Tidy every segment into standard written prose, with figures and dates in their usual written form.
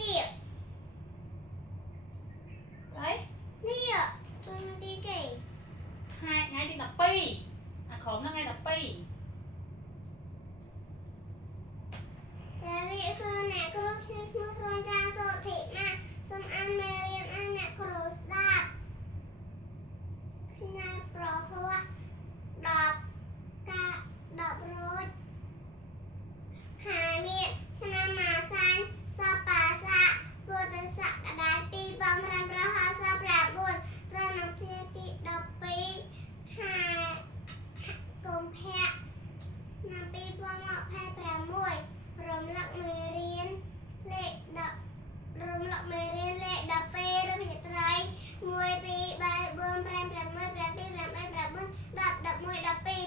នេះអីនេះចូលមកទីគេថ្ងៃទី12អាក្រុមហ្នឹងថ្ងៃ12ចារីសួរអ្នកគ្រូខ្ញុំឈ្មោះសុនចាសុធិណាសូមអានមេរៀនឲ្យអ្នកគ្រូស្ដាប់ថ្ងៃប្រហោះ10កា10រោចខែមាសឆ្នាំម៉ាសាញ់សបាសាពុទ្ធសករាជ2559ត្រូវនៅថ្ងៃទី12ខែកុម្ភៈឆ្នាំ2026រំលឹកមេរៀនលេខ10រំលឹកមេរៀនលេខ12រភាគត្រី1 2 3 4 5 6 7 8 9 10 11 12ពាក្យ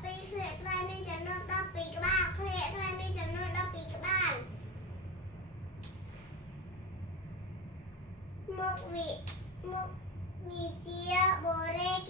12ឃ្លាត្រីមានចំនួន12ក្បាលឃ្លាត្រីមានចំនួន12ក្បាលមុខវិជ្ជាបូរេគ